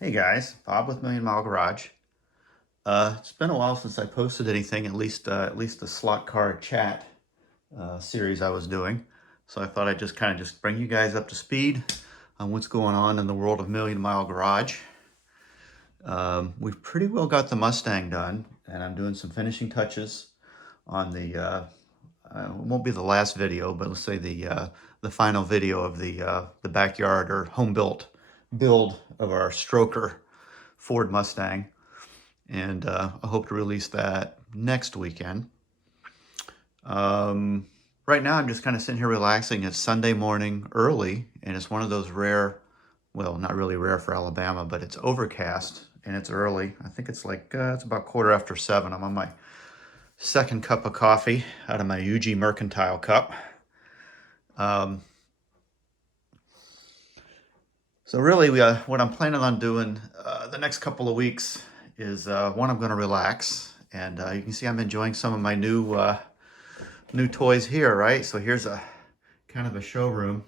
Hey guys, Bob with Million Mile Garage. It's been a while since I posted anything, at least the slot car chat series I was doing. So I thought I'd just kind of bring you guys up to speed on what's going on in the world of Million Mile Garage. We've pretty well got the Mustang done, and I'm doing some finishing touches on it won't be the last video, but let's say the final video of the backyard or home built build of our stroker Ford Mustang. And I hope to release that next weekend. Right now, I'm just kind of sitting here relaxing. It's Sunday morning early, and it's one of those rare, well, not really rare for Alabama, but it's overcast and it's early. I think it's like, it's about 7:15. I'm on my second cup of coffee out of my UG Mercantile cup. Um, so really, what I'm planning on doing the next couple of weeks is one, I'm going to relax, and you can see I'm enjoying some of my new toys here, right? So here's a kind of a showroom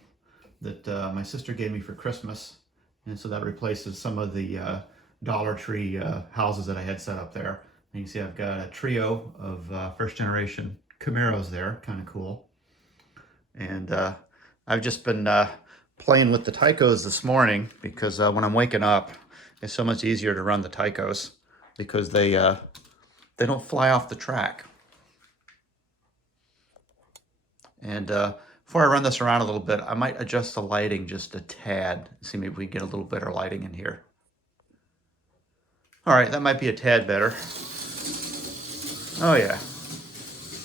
that my sister gave me for Christmas, and so that replaces some of the Dollar Tree houses that I had set up there. And you can see I've got a trio of first generation Camaros there, kind of cool. And I've just been playing with the Tycos this morning because when I'm waking up, it's so much easier to run the Tycos because they don't fly off the track. And before I run this around a little bit, I might adjust the lighting just a tad. See, maybe we can get a little better lighting in here. All right, that might be a tad better. Oh yeah.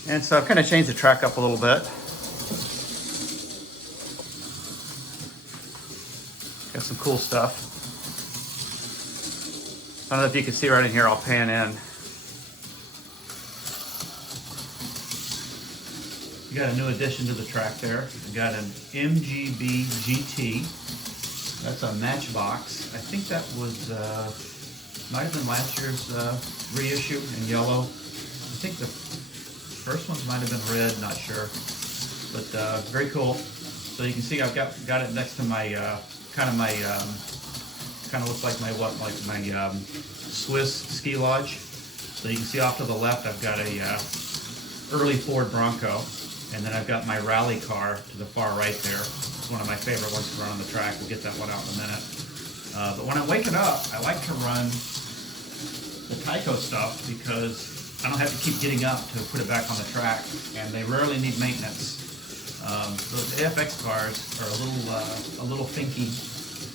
And so I've kind of changed the track up a little bit. Got some cool stuff. I don't know if you can see right in here, I'll pan in. You got a new addition to the track there. We got an MGB GT. That's a Matchbox. I think that was, might have been last year's reissue in yellow. I think the first ones might have been red, not sure. But very cool. So you can see I've got it next to my, kind of looks like my Swiss ski lodge. So you can see off to the left I've got a early Ford Bronco, and then I've got my rally car to the far right there. It's one of my favorite ones to run on the track. We'll get that one out in a minute. But when I'm waking up, I like to run the Tyco stuff because I don't have to keep getting up to put it back on the track, and they rarely need maintenance. Those AFX cars are a little finky.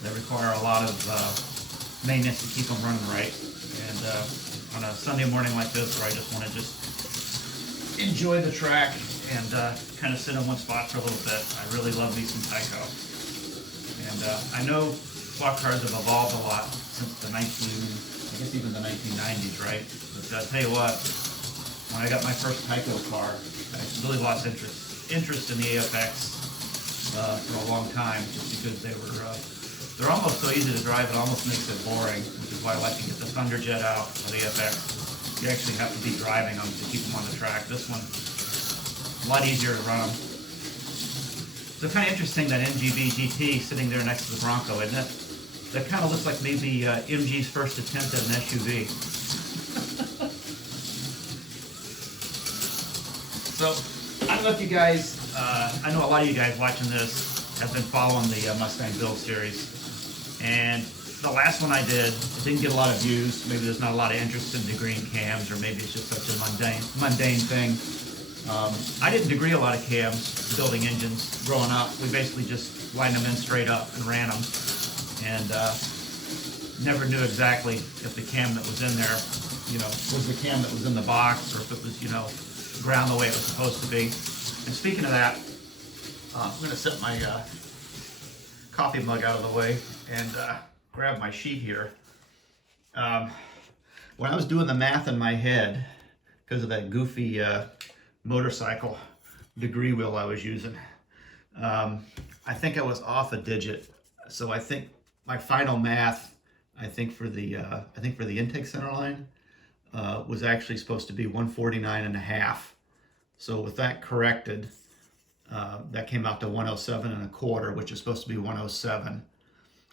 They require a lot of maintenance to keep them running right. And on a Sunday morning like this, where I just want to enjoy the track and kind of sit in one spot for a little bit, I really love me some Tyco. And I know slot cars have evolved a lot since I guess even the 1990s, right? But I'll tell you what, when I got my first Tyco car, I really lost interest in the AFX for a long time, just because they're almost so easy to drive, it almost makes it boring, which is why I like to get the Thunder Jet out of the AFX. You actually have to be driving them to keep them on the track. This one, a lot easier to run them. So kind of interesting that MGB GT sitting there next to the Bronco, isn't it? That kind of looks like maybe MG's first attempt at an SUV. So, I don't know if you guys, I know a lot of you guys watching this have been following the Mustang build series. And the last one I did, it didn't get a lot of views. Maybe there's not a lot of interest in degreeing cams, or maybe it's just such a mundane thing. I didn't degree a lot of cams building engines growing up. We basically just lined them in straight up and ran them. And never knew exactly if the cam that was in there, was the cam that was in the box, or if it was, ground the way it was supposed to be. And speaking of that, I'm going to set my coffee mug out of the way and grab my sheet here. When I was doing the math in my head, because of that goofy motorcycle degree wheel I was using, I think I was off a digit. So I think my final math, I think for the intake center line, was actually supposed to be 149.5. So with that corrected, that came out to 107.25, which is supposed to be 107.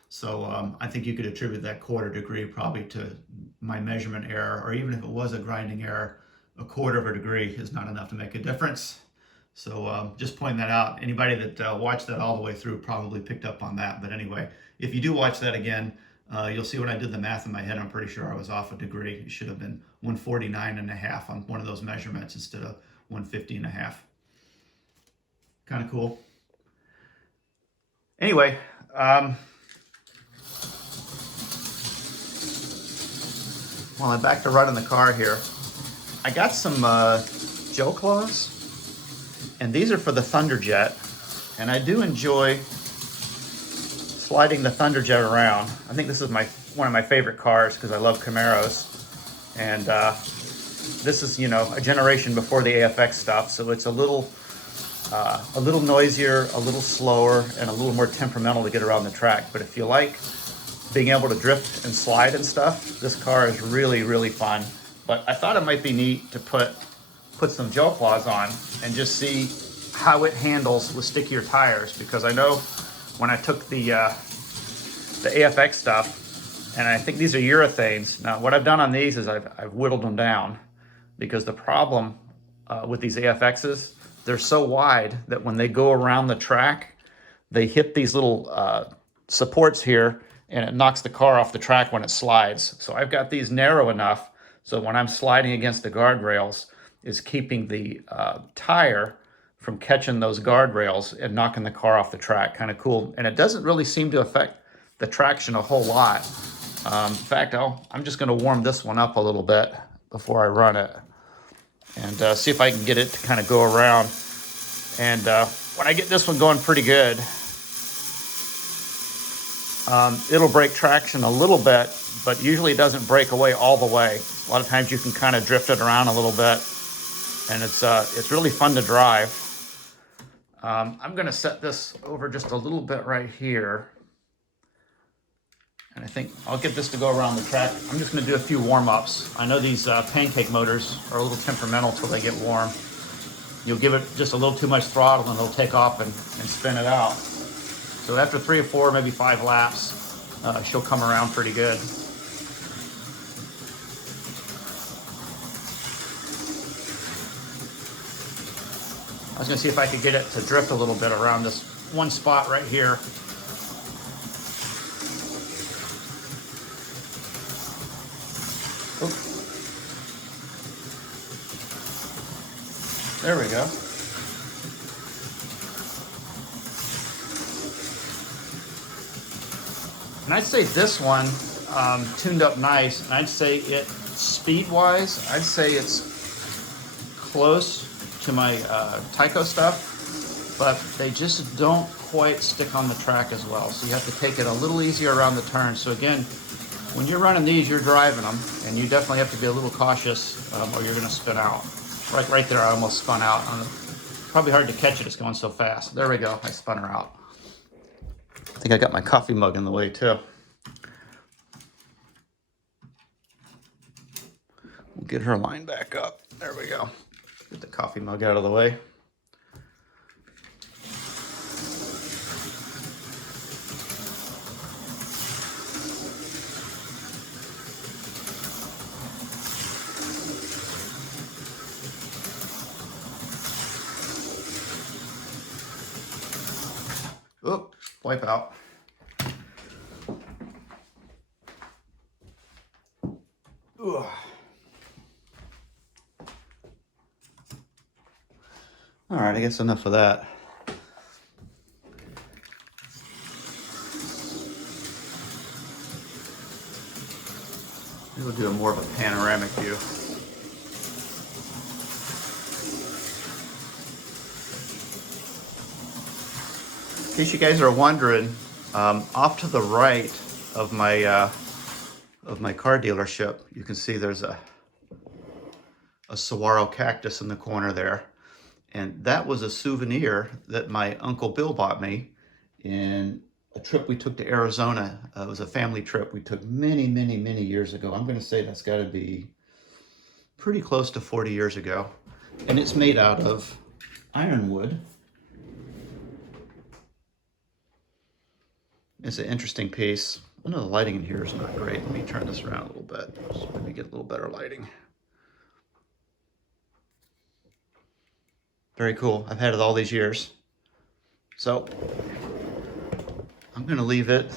So I think you could attribute that 1/4 degree probably to my measurement error, or even if it was a grinding error, a 1/4 of a degree is not enough to make a difference. So just pointing that out. Anybody that watched that all the way through probably picked up on that. But anyway, if you do watch that again, you'll see when I did the math in my head, I'm pretty sure I was off a degree. It should have been 149.5 on one of those measurements instead of 150.5. Kind of cool. Anyway, well, I'm back to running the car here. I got some Jel Claws, and these are for the Thunder Jet, and I do enjoy sliding the Thunder Jet around. I think this is one of my favorite cars because I love Camaros, and this is, you know, a generation before the AFX stuff, so it's a little noisier, a little slower, and a little more temperamental to get around the track. But if you like being able to drift and slide and stuff, this car is really, really fun. But I thought it might be neat to put some Jel Claws on and just see how it handles with stickier tires, because I know when I took the AFX stuff, and I think these are urethanes. Now what I've done on these is I've whittled them down, because the problem with these AFXs, they're so wide that when they go around the track, they hit these little supports here, and it knocks the car off the track when it slides. So I've got these narrow enough so when I'm sliding against the guardrails, is keeping the tire from catching those guardrails and knocking the car off the track. Kind of cool. And it doesn't really seem to affect the traction a whole lot. In fact, I'm just going to warm this one up a little bit before I run it, and see if I can get it to kind of go around. And when I get this one going pretty good, it'll break traction a little bit, but usually it doesn't break away all the way. A lot of times you can kind of drift it around a little bit, and it's really fun to drive. I'm going to set this over just a little bit right here, and I think I'll get this to go around the track. I'm just going to do a few warm-ups. I know these pancake motors are a little temperamental till they get warm. You'll give it just a little too much throttle and it'll take off and spin it out. So after 3 or 4, maybe 5 laps, she'll come around pretty good. I was going to see if I could get it to drift a little bit around this one spot right here. Oop. There we go. And I'd say this one tuned up nice, and I'd say it speed-wise, I'd say it's close to my Tyco stuff, but they just don't quite stick on the track as well. So you have to take it a little easier around the turn. So again, when you're running these, you're driving them, and you definitely have to be a little cautious or you're going to spin out. Right there, I almost spun out. Probably hard to catch it, it's going so fast. There we go, I spun her out. I think I got my coffee mug in the way too. We'll get her line back up. There we go. Get the coffee mug out of the way. Oop, wipe out. Ugh. All right, I guess enough of that. Maybe we'll do more of a panoramic view. In case you guys are wondering, off to the right of my car dealership, you can see there's a saguaro cactus in the corner there. And that was a souvenir that my Uncle Bill bought me in a trip we took to Arizona. It was a family trip we took many, many, many years ago. I'm going to say that's got to be pretty close to 40 years ago. And it's made out of ironwood. It's an interesting piece. I know the lighting in here is not great. Let me turn this around a little bit. Just maybe get a little better lighting. Very cool. I've had it all these years. So I'm gonna leave it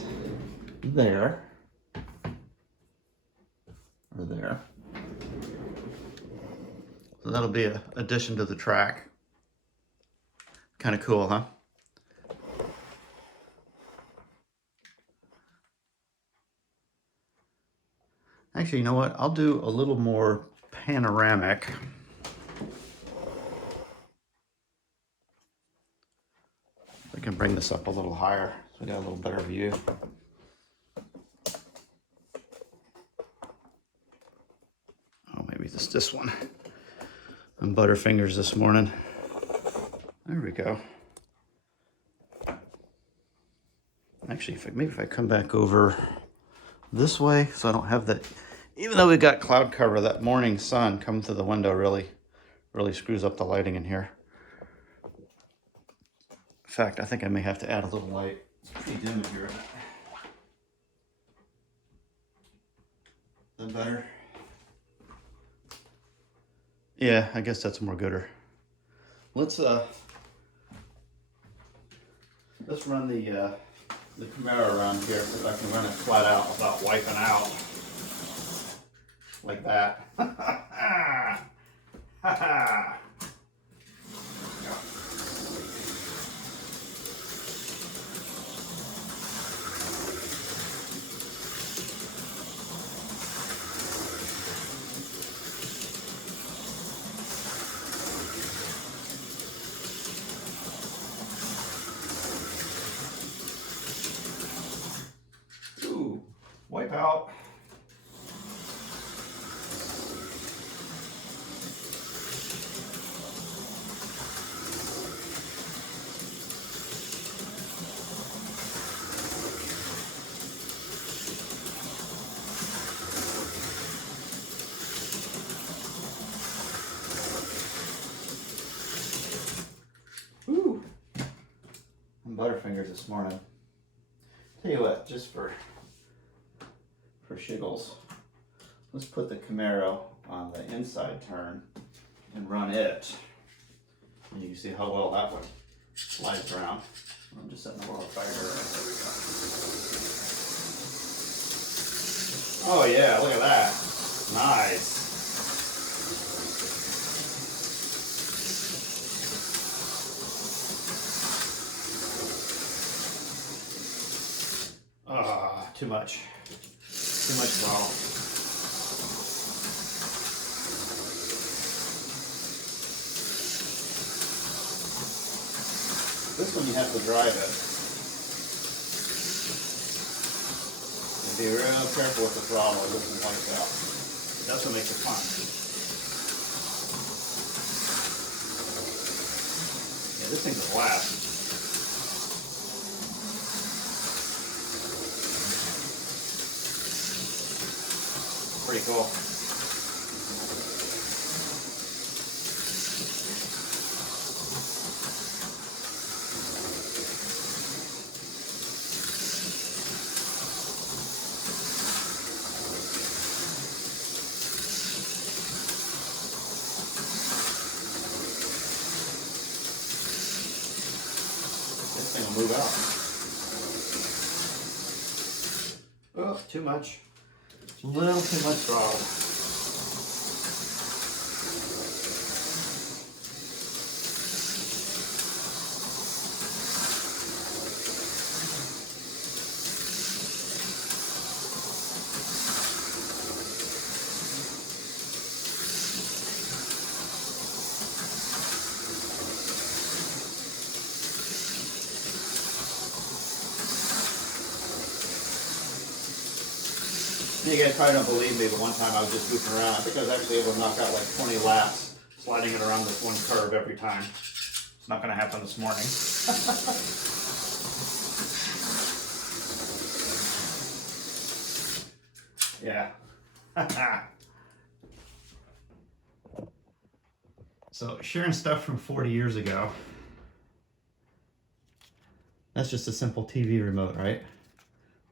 there or there. So that'll be an addition to the track. Kind of cool, huh? Actually, you know what? I'll do a little more panoramic. I can bring this up a little higher so we got a little better view. Oh, maybe just this one. I'm butterfingers this morning. There we go. Actually, maybe if I come back over this way so I don't have that, even though we got cloud cover, that morning sun coming through the window really screws up the lighting in here. In fact, I think I may have to add a little light. It's pretty dim in here. Is that better? Yeah, I guess that's more gooder. Let's run the Camaro around here, see if I can run it flat out without wiping out. Like that. Ha ha! Ooh, wipe out. Ooh, I'm butterfingers this morning. Tell you what, just for shiggles, let's put the Camaro on the inside turn and run it. And you can see how well that one slides around. I'm just setting the world fire. There we go. Oh yeah, look at that. Nice. Too much. Too much throttle. This one you have to drive it. And be real careful with the throttle, it doesn't wipe out. That's what makes it fun. Yeah, this thing's a blast. Pretty cool. This thing will move out. Oh, too much. A little too much throttle. You guys probably don't believe me, but one time I was just goofing around. I think I was actually able to knock out like 20 laps, sliding it around this one curve every time. It's not going to happen this morning. Yeah. So sharing stuff from 40 years ago. That's just a simple TV remote, right?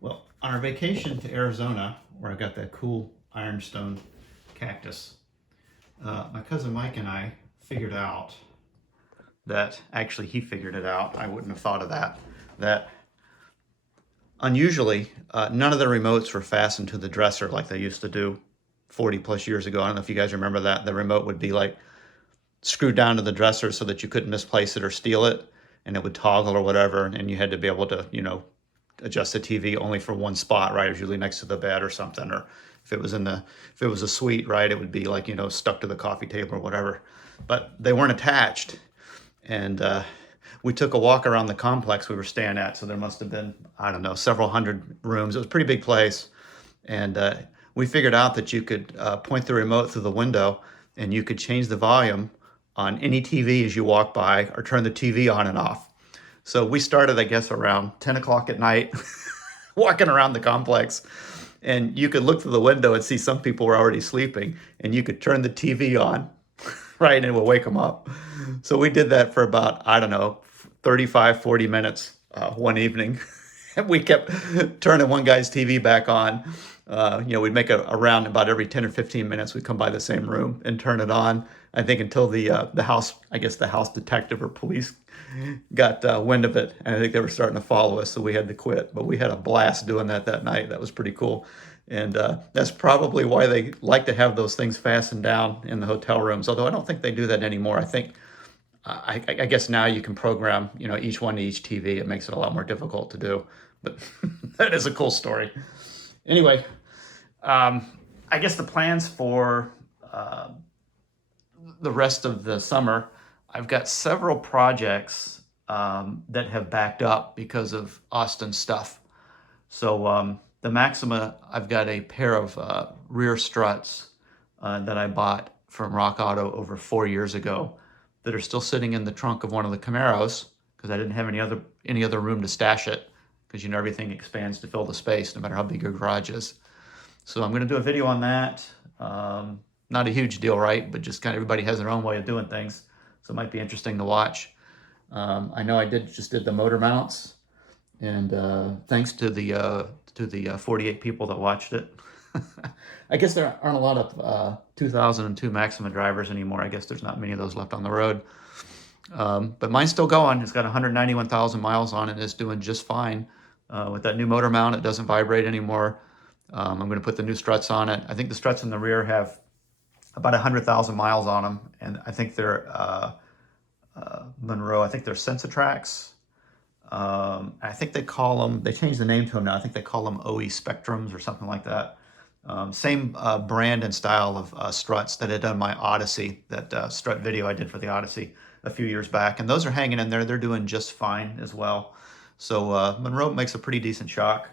Well, on our vacation to Arizona, where I got that cool ironstone cactus, my cousin Mike and I figured out that, actually he figured it out, I wouldn't have thought of that, that unusually, none of the remotes were fastened to the dresser like they used to do 40 plus years ago. I don't know if you guys remember that. The remote would be like screwed down to the dresser so that you couldn't misplace it or steal it, and it would toggle or whatever, and you had to be able to, you know, adjust the TV only for one spot, right? It was usually next to the bed or something, or if it was a suite, right, it would be like, you know, stuck to the coffee table or whatever. But they weren't attached, and we took a walk around the complex we were staying at, so there must have been, I don't know, several hundred rooms. It was a pretty big place, and we figured out that you could point the remote through the window, and you could change the volume on any TV as you walk by, or turn the TV on and off. So we started, I guess, around 10 o'clock at night, walking around the complex, and you could look through the window and see some people were already sleeping, and you could turn the TV on, right, and it would wake them up. So we did that for about, I don't know, 35, 40 minutes one evening. And we kept turning one guy's TV back on. You know, we'd make a round about every 10 or 15 minutes. We'd come by the same room and turn it on, I think, until the house, I guess the house detective or police got wind of it. And I think they were starting to follow us, so we had to quit. But we had a blast doing that night. That was pretty cool. And that's probably why they like to have those things fastened down in the hotel rooms, although I don't think they do that anymore. I think, I guess now you can program, you know, each one to each TV. It makes it a lot more difficult to do. But that is a cool story. Anyway, I guess the plans for the rest of the summer, I've got several projects that have backed up because of Austin stuff. So the Maxima, I've got a pair of rear struts that I bought from Rock Auto over 4 years ago that are still sitting in the trunk of one of the Camaros because I didn't have any other room to stash it, because you know everything expands to fill the space no matter how big your garage is. So I'm going to do a video on that. Not a huge deal, right? But just kind of, everybody has their own way of doing things, so it might be interesting to watch. I know I just did the motor mounts, and thanks to the 48 people that watched it. I guess there aren't a lot of 2002 Maxima drivers anymore. I guess there's not many of those left on the road. But mine's still going. It's got 191,000 miles on it. It's doing just fine. With that new motor mount, it doesn't vibrate anymore. I'm going to put the new struts on it. I think the struts in the rear have about 100,000 miles on them, and I think they're Monroe. I think they're Sensatrax. I think they call them, they changed the name to them now. I think they call them OE Spectrums or something like that. Same brand and style of struts that I did on my Odyssey, that strut video I did for the Odyssey a few years back. And those are hanging in there. They're doing just fine as well. So Monroe makes a pretty decent shock.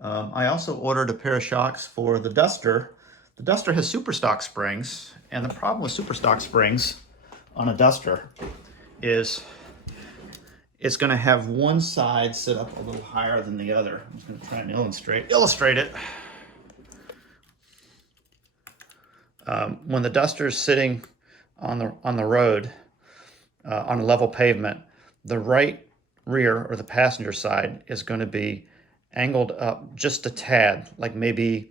I also ordered a pair of shocks for the Duster. The Duster has super stock springs, and the problem with super stock springs on a Duster is it's going to have one side sit up a little higher than the other. I'm just going to try and illustrate it. When the Duster is sitting on the road on a level pavement, the right rear, or the passenger side, is going to be angled up just a tad, like maybe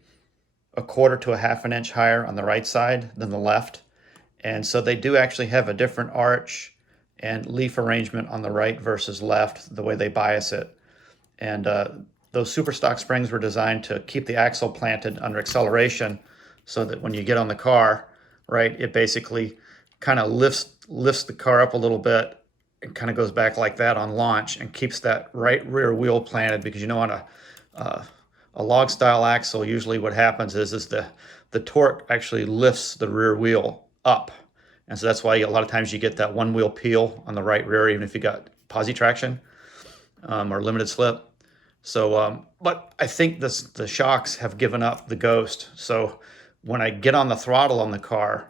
a quarter to a half an inch higher on the right side than the left. And so they do actually have a different arch and leaf arrangement on the right versus left, the way they bias it. And those super stock springs were designed to keep the axle planted under acceleration, so that when you get on the car, right, it basically kind of lifts the car up a little bit and kind of goes back like that on launch, and keeps that right rear wheel planted. Because you know, on a log style axle, usually what happens is the torque actually lifts the rear wheel up. And so that's why a lot of times you get that one wheel peel on the right rear, even if you got posi traction or limited slip. So, but I think the shocks have given up the ghost. So when I get on the throttle on the car,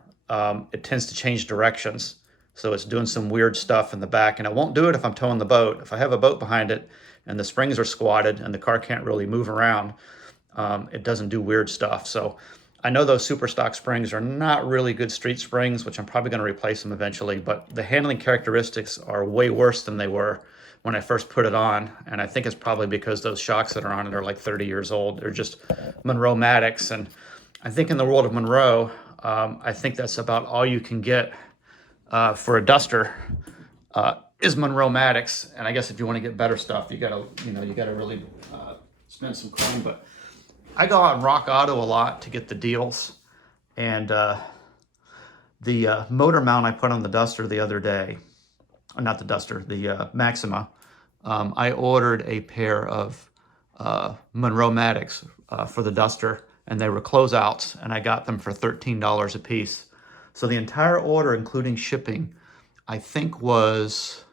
it tends to change directions. So it's doing some weird stuff in the back, and it won't do it if I'm towing the boat. If I have a boat behind it and the springs are squatted and the car can't really move around, it doesn't do weird stuff. So I know those super stock springs are not really good street springs, which I'm probably going to replace them eventually, but the handling characteristics are way worse than they were when I first put it on, and I think it's probably because those shocks that are on it are like 30 years old. They're just Monroe-matics, and I think in the world of Monroe, I think that's about all you can get for a Duster is Monroe-matics. And I guess if you want to get better stuff, you gotta really spend some coin. But I go out and Rock Auto a lot to get the deals, and the motor mount I put on the Duster the other day, not the Duster, the Maxima. I ordered a pair of Monroe-matics for the Duster, and they were closeouts, and I got them for $13 a piece. So the entire order, including shipping, I think was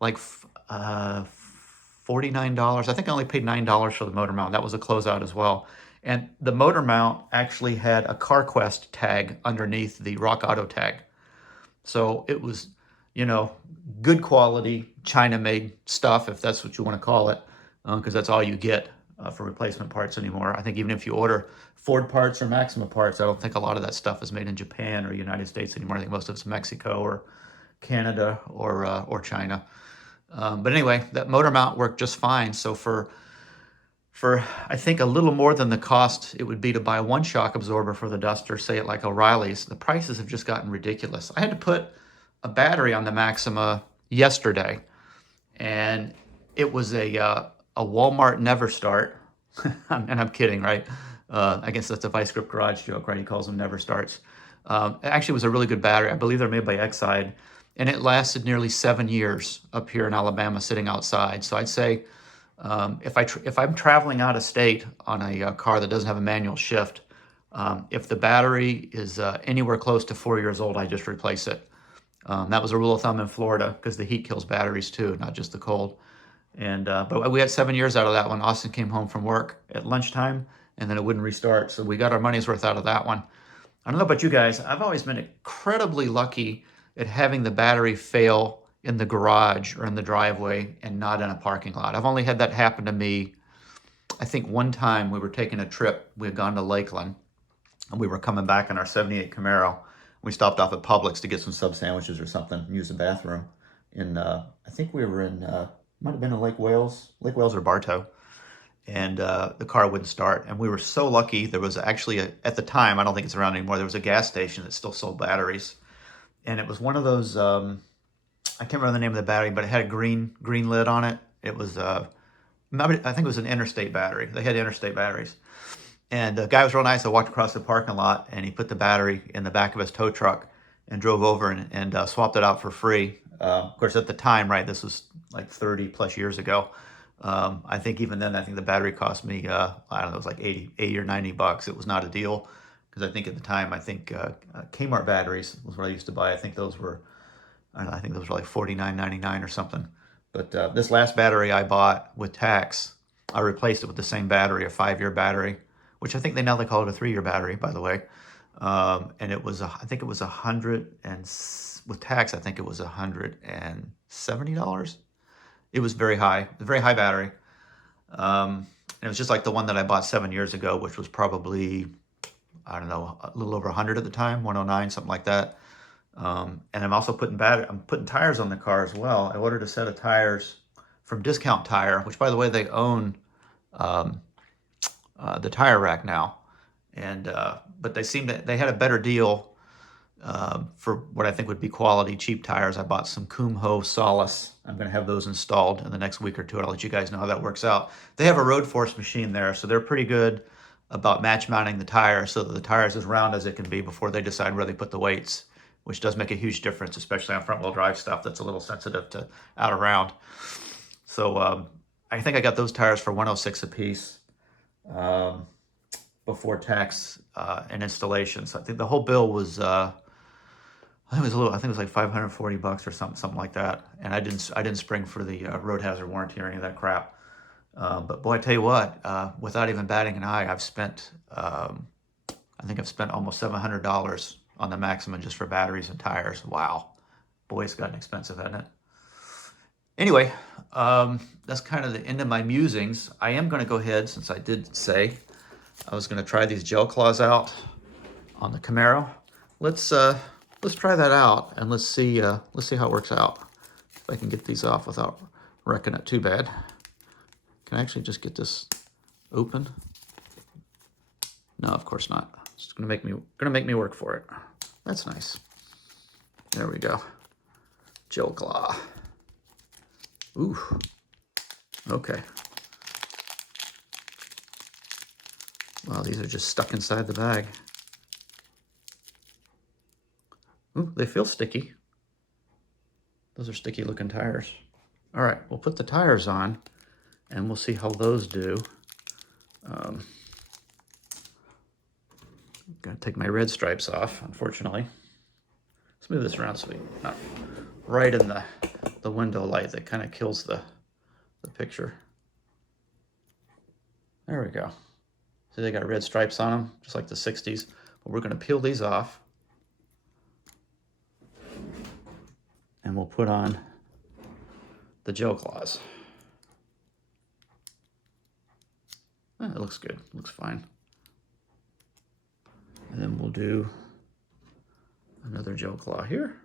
like $49. I think I only paid $9 for the motor mount. That was a closeout as well. And the motor mount actually had a CarQuest tag underneath the Rock Auto tag. So it was, good quality China-made stuff, if that's what you want to call it, because that's all you get for replacement parts anymore. I think even if you order Ford parts or Maxima parts, I don't think a lot of that stuff is made in Japan or United States anymore. I think most of it's Mexico or Canada or China. But anyway, that motor mount worked just fine. So for I think a little more than the cost it would be to buy one shock absorber for the Duster, say at like O'Reilly's, the prices have just gotten ridiculous. I had to put a battery on the Maxima yesterday, and it was a Walmart Never Start. And I'm kidding, right? I guess that's a Vice Grip Garage joke, right? He calls them Never Starts. It actually was a really good battery. I believe they're made by Exide, and it lasted nearly 7 years up here in Alabama sitting outside. So I'd say if I'm traveling out of state on a car that doesn't have a manual shift, if the battery is anywhere close to 4 years old, I just replace it. That was a rule of thumb in Florida because the heat kills batteries too, not just the cold. And but we had 7 years out of that one. Austin came home from work at lunchtime, and then it wouldn't restart. So we got our money's worth out of that one. I don't know about you guys. I've always been incredibly lucky at having the battery fail in the garage or in the driveway and not in a parking lot. I've only had that happen to me, I think one time we were taking a trip. We had gone to Lakeland, and we were coming back in our 78 Camaro. We stopped off at Publix to get some sub sandwiches or something and use the bathroom. I think we were in, might have been in Lake Wales or Bartow. And the car wouldn't start. And we were so lucky. There was actually, at the time, I don't think it's around anymore, there was a gas station that still sold batteries. And it was one of those, I can't remember the name of the battery, but it had a green lid on it. It was, I think it was an Interstate battery. They had Interstate batteries. And the guy was real nice. I walked across the parking lot, and he put the battery in the back of his tow truck and drove over and swapped it out for free. Of course, at the time, right, this was like 30 plus years ago. I think even then, I think the battery cost me, I don't know, it was like 80 or 90 bucks. It was not a deal, because I think at the time, Kmart batteries was what I used to buy. I think those were, I think those were like $49.99 or something. But this last battery I bought with tax, I replaced it with the same battery, a 5-year battery, which I think they call it a 3-year battery, by the way. And it was, I think it was with tax, I think it was $170. It was very high, a very high battery. And it was just like the one that I bought 7 years ago, which was probably, I don't know, a little over 100 at the time, 109, something like that. And I'm also putting tires on the car as well. I ordered a set of tires from Discount Tire, which, by the way, they own the tire rack now. And but they had a better deal for what I think would be quality, cheap tires. I bought some Kumho Solace. I'm going to have those installed in the next week or two. I'll let you guys know how that works out. They have a road force machine there, so they're pretty good about match mounting the tire so that the tire is as round as it can be before they decide where they put the weights, which does make a huge difference, especially on front-wheel drive stuff that's a little sensitive to out of round. So I think I got those tires for $106 a piece before tax and installation. So I think the whole bill was I think it was like $540 or something like that. And I didn't spring for the road hazard warranty or any of that crap. But boy, I tell you what, without even batting an eye, I think I've spent almost $700 on the Maxima just for batteries and tires. Wow, boy, it's gotten expensive, hasn't it? Anyway, that's kind of the end of my musings. I am going to go ahead, since I did say I was going to try these Jel Claws out on the Camaro. Let's try that out, and let's see how it works out. If I can get these off without wrecking it too bad. Can I actually just get this open? No, of course not. It's gonna make me work for it. That's nice. There we go. Jel Claw. Ooh. Okay. Wow, these are just stuck inside the bag. Ooh, they feel sticky. Those are sticky looking tires. All right, we'll put the tires on and we'll see how those do. Gotta take my red stripes off, unfortunately. Let's move this around so we not right in the window light that kind of kills the picture. There we go. So they got red stripes on them, just like the 60s. But we're gonna peel these off. And we'll put on the Jel Claws. It looks good, looks fine. And then we'll do another Jel Claw here.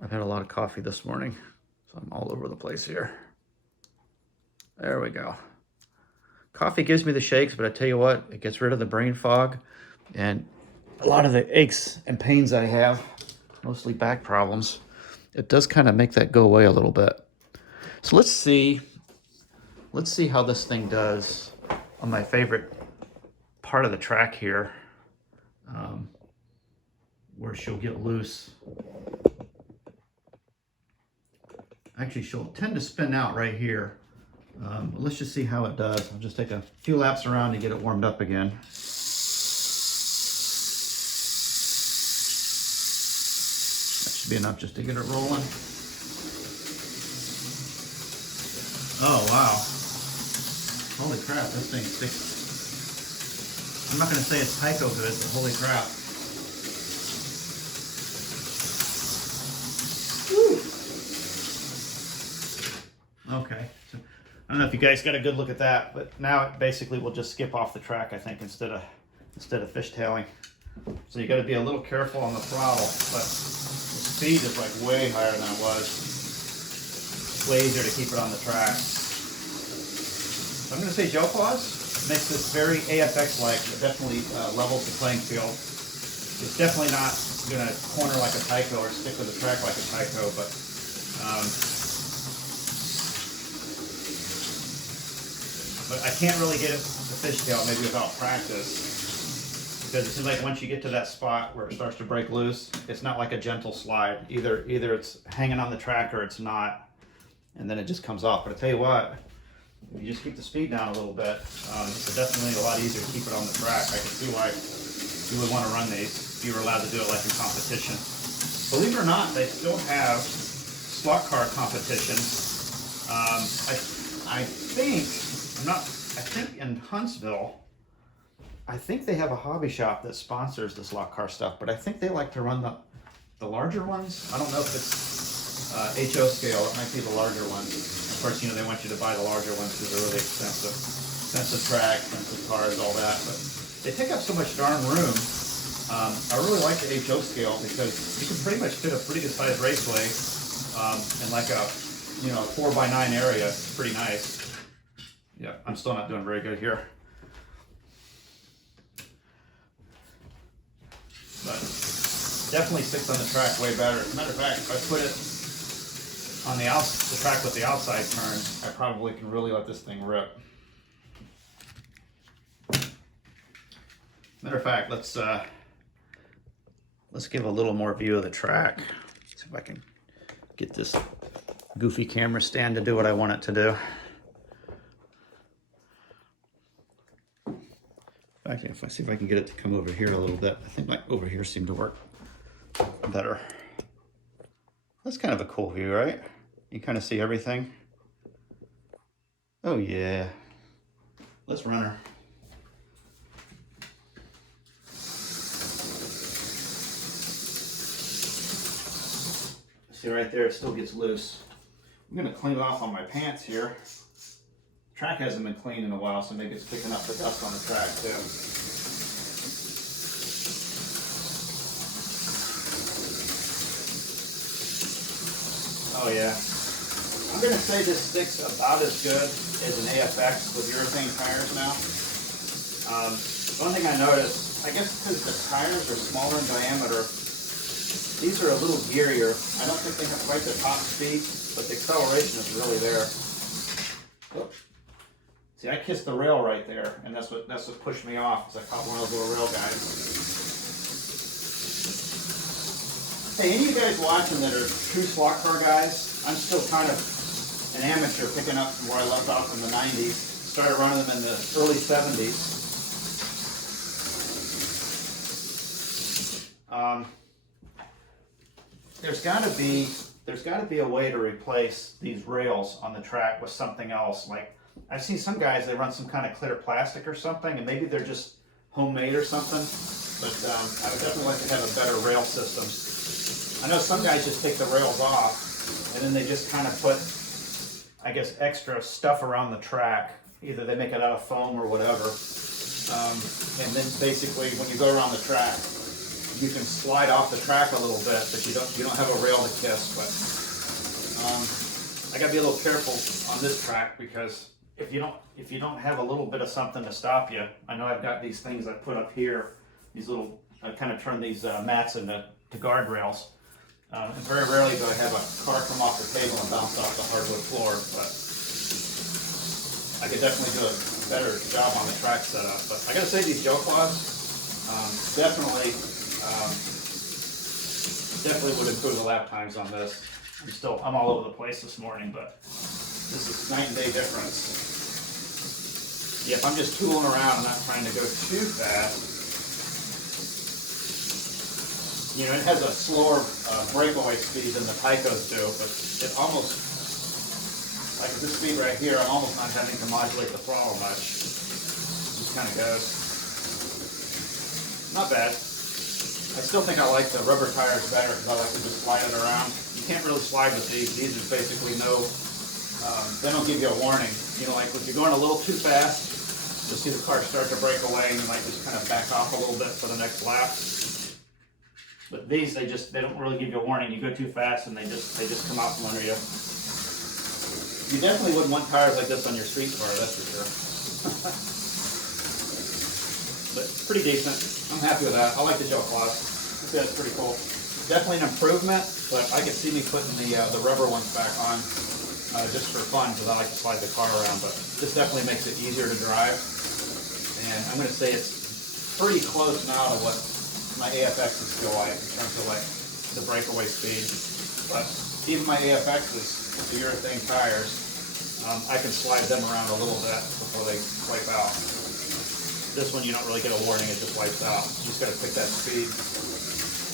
I've had a lot of coffee this morning, so I'm all over the place here. There we go. Coffee gives me the shakes, but I tell you what, it gets rid of the brain fog and a lot of the aches and pains I have, mostly back problems. It does kind of make that go away a little bit. So let's see how this thing does on my favorite part of the track here, where she'll get loose. Actually, she'll tend to spin out right here. But let's just see how it does. I'll just take a few laps around to get it warmed up again. That should be enough just to get it rolling. Oh, wow. Holy crap, this thing sticks. I'm not going to say it's Tyco good, but holy crap. Woo. Okay. So, I don't know if you guys got a good look at that, but now it basically will just skip off the track, I think, instead of fishtailing. So you got to be a little careful on the throttle, but the speed is like way higher than it was. It's way easier to keep it on the track. So I'm going to say Jel Claws makes this very AFX-like. It definitely levels the playing field. It's definitely not going to corner like a Tyco or stick with the track like a Tyco, but I can't really get it to fishtail maybe without practice, because it seems like once you get to that spot where it starts to break loose, it's not like a gentle slide. Either it's hanging on the track or it's not, and then it just comes off. But I tell you what, if you just keep the speed down a little bit, it's definitely a lot easier to keep it on the track. I can see why you would want to run these if you were allowed to do it like in competition. Believe it or not, they still have slot car competitions. I think in Huntsville, I think they have a hobby shop that sponsors the slot car stuff, but I think they like to run the larger ones. I don't know if it's HO scale. It might be the larger ones. Of course, they want you to buy the larger ones because they're really expensive. Expensive track, expensive cars, all that. But they take up so much darn room. I really like the HO scale because you can pretty much fit a pretty good sized raceway in like a 4x9 area. It's pretty nice. Yeah, I'm still not doing very good here. But definitely sticks on the track way better. As a matter of fact, if I put it on the track with the outside turn, I probably can really let this thing rip. Matter of fact, let's give a little more view of the track. See if I can get this goofy camera stand to do what I want it to do. Actually, if I see if I can get it to come over here a little bit, I think like over here seemed to work better. That's kind of a cool view, right? You kind of see everything. Oh yeah. Let's run her. See right there, it still gets loose. I'm gonna clean it off on my pants here. Track hasn't been cleaned in a while, so maybe it's picking up the dust on the track too. Oh yeah. I'm gonna say this sticks about as good as an AFX with urethane tires now. One thing I noticed, I guess because the tires are smaller in diameter, these are a little gearier. I don't think they have quite the top speed, but the acceleration is really there. Oops. See, I kissed the rail right there, and that's what pushed me off, because I caught one of those little rail guys. Hey, any of you guys watching that are true slot car guys? I'm still kind of an amateur, picking up from where I left off in the 90s. Started running them in the early 70s. There's got to be a way to replace these rails on the track with something else. Like, I've seen some guys, they run some kind of clear plastic or something, and maybe they're just homemade or something. But I would definitely like to have a better rail system. I know some guys just take the rails off, and then they just kind of put, I guess, extra stuff around the track. Either they make it out of foam or whatever. And then basically, when you go around the track, you can slide off the track a little bit, but you don't have a rail to kiss. But I got to be a little careful on this track, because if you don't have a little bit of something to stop you, I know I've got these things I put up here. These little, I kind of turn these mats into guardrails. And very rarely do I have a car come off the table and bounce off the hardwood floor, but I could definitely do a better job on the track setup. But I got to say, these Jel Claws definitely would improve the lap times on this. I'm all over the place this morning, but this is night and day difference. Yeah, if I'm just tooling around and not trying to go too fast, you know, it has a slower breakaway speed than the Tycos do, but it almost, like at this speed right here, I'm almost not having to modulate the throttle much. It just kind of goes. Not bad. I still think I like the rubber tires better, because I like to just slide it around. You can't really slide with these. These are basically they don't give you a warning. You know, like if you're going a little too fast, you'll see the car start to break away, and you might just kind of back off a little bit for the next lap. But these, they don't really give you a warning. You go too fast, and they just come out from under you. You definitely wouldn't want tires like this on your street car, that's for sure. But pretty decent. I'm happy with that. I like the Jel Claws. That's pretty cool. Definitely an improvement, but I could see me putting the rubber ones back on just for fun, because I like to slide the car around. But this definitely makes it easier to drive. And I'm going to say it's pretty close now to what my AFXs feel like in terms of like the breakaway speed. But even my AFXs with the urethane tires, I can slide them around a little bit before they wipe out. This one, you don't really get a warning, it just wipes out. You just got to pick that speed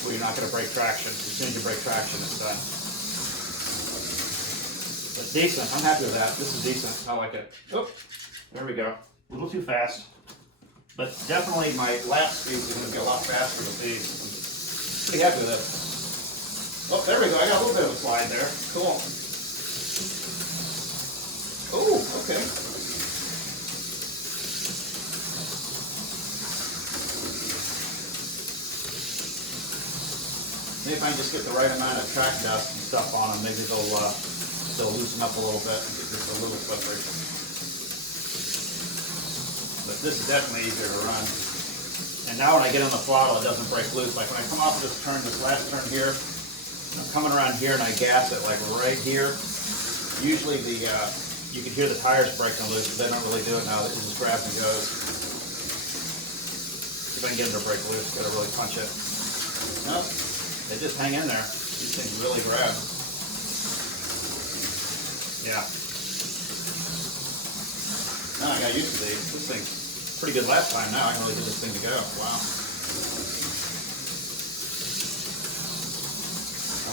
where you're not going to break traction. As soon as you break traction, it's done. But decent, I'm happy with that. This is decent, I like it. Oh, there we go. A little too fast. But definitely my lap speeds are going to be a lot faster with these. I'm pretty happy with it. Oh, there we go, I got a little bit of a slide there. Cool. Oh, okay. Maybe if I can just get the right amount of track dust and stuff on them, maybe they'll loosen up a little bit and get just a little slippery. But this is definitely easier to run. And now when I get on the throttle, it doesn't break loose. Like when I come off of this last turn here, I'm coming around here and I gas it like right here. Usually you can hear the tires breaking loose, but they don't really do it now. It just grabs and goes. If I can get them to break loose, gotta really punch it. Nope. They just hang in there. These things really grab. Yeah. Now I got used to these. This thing's pretty good last time now. I can really get this thing to go. Wow.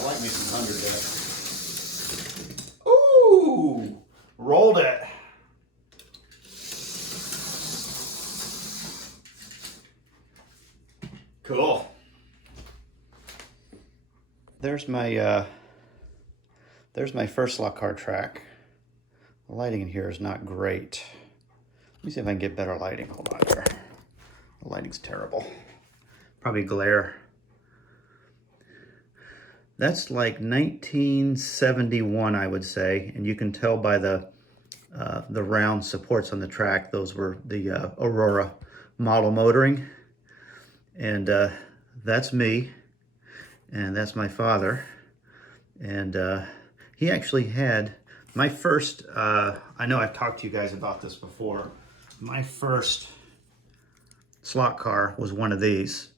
I like me some Thunder Jet. Ooh! Rolled it. Cool. There's my first slot car track. The lighting in here is not great. Let me see if I can get better lighting. Hold on here. The lighting's terrible. Probably glare. That's like 1971, I would say, and you can tell by the round supports on the track. Those were the Aurora model motoring, and that's me, and that's my father, and he actually had my first. I know I've talked to you guys about this before. My first slot car was one of these,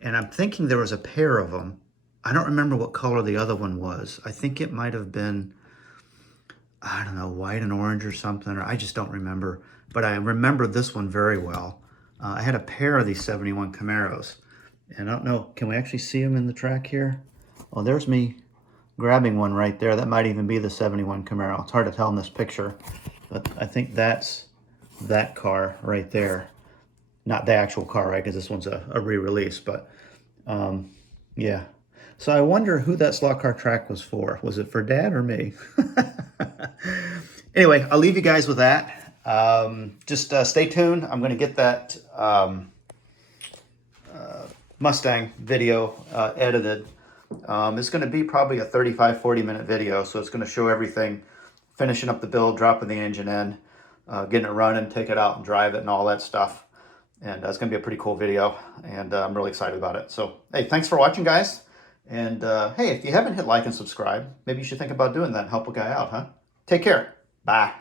and I'm thinking there was a pair of them. I don't remember what color the other one was. I think it might have been, I don't know, white and orange or something, or I just don't remember. But I remember this one very well. I had a pair of these 71 Camaros. And I don't know, can we actually see them in the track here? Oh, there's me grabbing one right there. That might even be the 71 Camaro. It's hard to tell in this picture, but I think that's that car right there. Not the actual car, right? Because this one's a re-release, but yeah. So I wonder who that slot car track was for. Was it for Dad or me? Anyway, I'll leave you guys with that. Just stay tuned. I'm going to get that Mustang video edited. It's going to be probably a 35-40 minute video, so it's going to show everything, finishing up the build, dropping the engine in, getting it running, take it out and drive it and all that stuff. And it's going to be a pretty cool video, and I'm really excited about it. So, hey, thanks for watching, guys. And, hey, if you haven't hit like and subscribe, maybe you should think about doing that and help a guy out, huh? Take care. Bye.